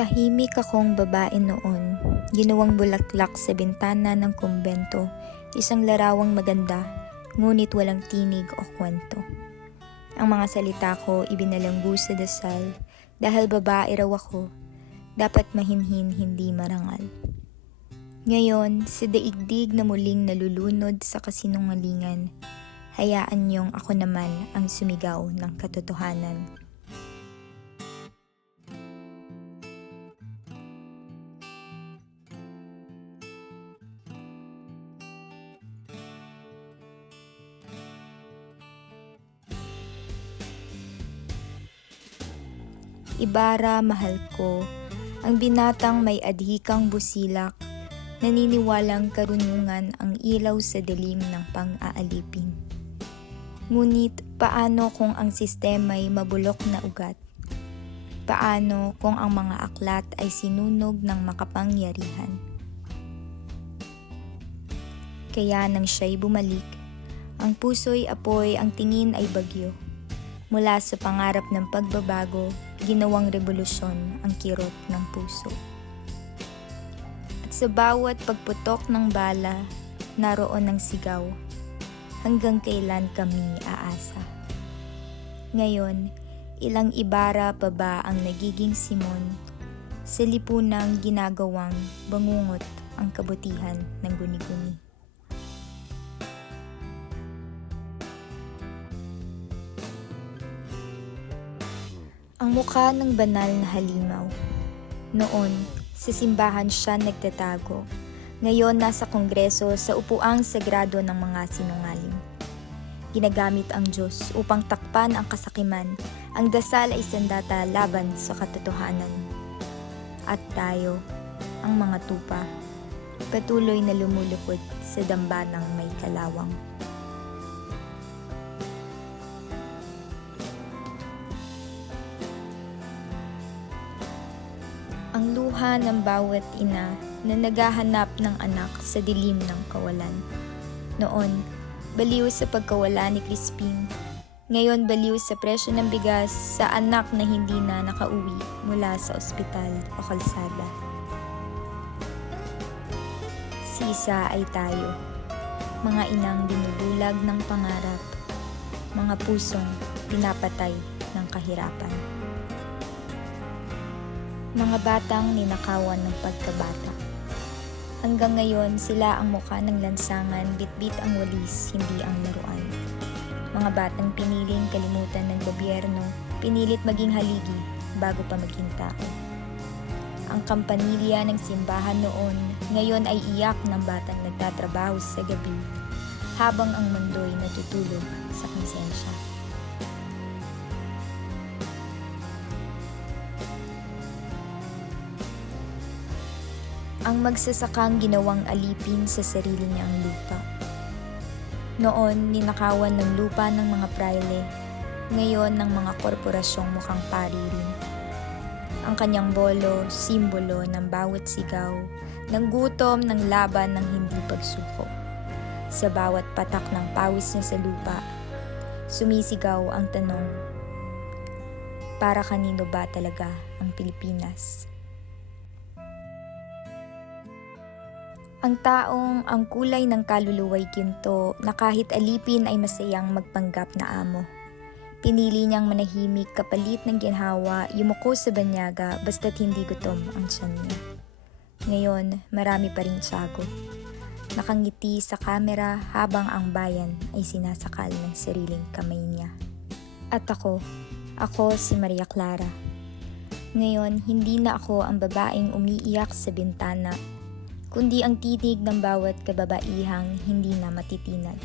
Tahimik akong babae noon, ginawang bulaklak sa bintana ng kumbento, isang larawang maganda, ngunit walang tinig o kwento. Ang mga salita ko ibinalanggu sa dasal, dahil babae raw ako, dapat mahinhin hindi marangal. Ngayon, sa daigdig na muling nalulunod sa kasinungalingan, hayaan niyong ako naman ang sumigaw ng katotohanan. Ibara, mahal ko, ang binatang may adhikang busilak, naniniwalang karunungan ang ilaw sa dilim ng pang-aalipin. Ngunit paano kung ang sistema'y mabulok na ugat? Paano kung ang mga aklat ay sinunog ng makapangyarihan? Kaya nang siya'y bumalik, ang puso'y apoy, ang tingin ay bagyo. Mula sa pangarap ng pagbabago, ginawang revolusyon ang kirot ng puso. At sa bawat pagputok ng bala, naroon ang sigaw, hanggang kailan kami aasa. Ngayon, ilang ibara pa ba ang nagiging simon, sa lipunang ginagawang bangungot ang kabutihan ng guni-guni. Ang mukha ng banal na halimaw. Noon, sa simbahan siya nagtatago. Ngayon nasa kongreso sa upuang sagrado ng mga sinungaling. Ginagamit ang Diyos upang takpan ang kasakiman. Ang dasal ay sandata laban sa katotohanan. At tayo, ang mga tupa, patuloy na lumulupot sa dambanang may kalawang. Ang luha ng bawat ina na naghahanap ng anak sa dilim ng kawalan. Noon, baliw sa pagkawala ni Crispin. Ngayon baliw sa presyo ng bigas sa anak na hindi na nakauwi mula sa ospital o kalsada. Sisa ay tayo, mga inang binubulag ng pangarap, mga pusong pinapatay ng kahirapan. Mga batang ninakawan ng pagkabata. Hanggang ngayon, sila ang mukha ng lansangan, bitbit ang walis, hindi ang laruan. Mga batang piniling kalimutan ng gobyerno, pinilit maging haligi bago pa maging tao. Ang kampanilya ng simbahan noon, ngayon ay iyak ng batang nagtatrabaho sa gabi, habang ang mundo'y natutulog sa konsensya. Ang magsasakang ginawang alipin sa sarili niyang lupa. Noon, ninakawan ng lupa ng mga praile, ngayon ng mga korporasyong mukhang pari rin. Ang kanyang bolo, simbolo ng bawat sigaw, ng gutom, ng laban, ng hindi pagsuko. Sa bawat patak ng pawis niya sa lupa, sumisigaw ang tanong, para kanino ba talaga ang Pilipinas? Ang taong ang kulay ng kaluluwa'y ginto na kahit alipin ay masayang magpanggap na amo. Pinili niyang manahimik kapalit ng ginhawa, yumuko sa banyaga basta't hindi gutom ang tiyan niya. Ngayon, marami pa ring tiyago. Nakangiti sa kamera habang ang bayan ay sinasakal ng sariling kamay niya. At ako si Maria Clara. Ngayon, hindi na ako ang babaeng umiiyak sa bintana, kundi ang titig ng bawat kababaihang hindi na matitinag.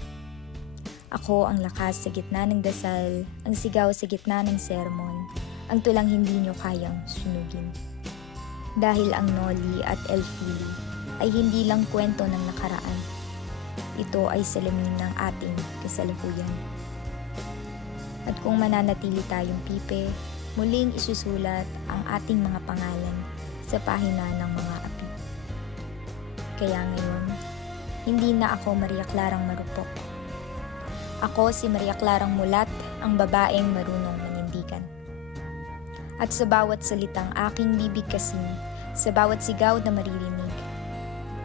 Ako ang lakas sa gitna ng dasal, ang sigaw sa gitna ng sermon, ang tulang hindi nyo kayang sunugin. Dahil ang Noli at El Fili ay hindi lang kwento ng nakaraan. Ito ay salamin ng ating kasalukuyan. At kung mananatili tayong pipe, muling isusulat ang ating mga pangalan sa pahina ng mga api. Kaya ngayon, hindi na ako Maria Clarang marupok. Ako si Maria Clarang mulat, ang babaeng marunong manindigan. At sa bawat salitang aking bibigkasin, sa bawat sigaw na maririnig,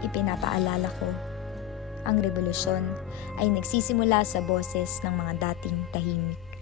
ipinapaalala ko, ang revolusyon ay nagsisimula sa boses ng mga dating tahimik.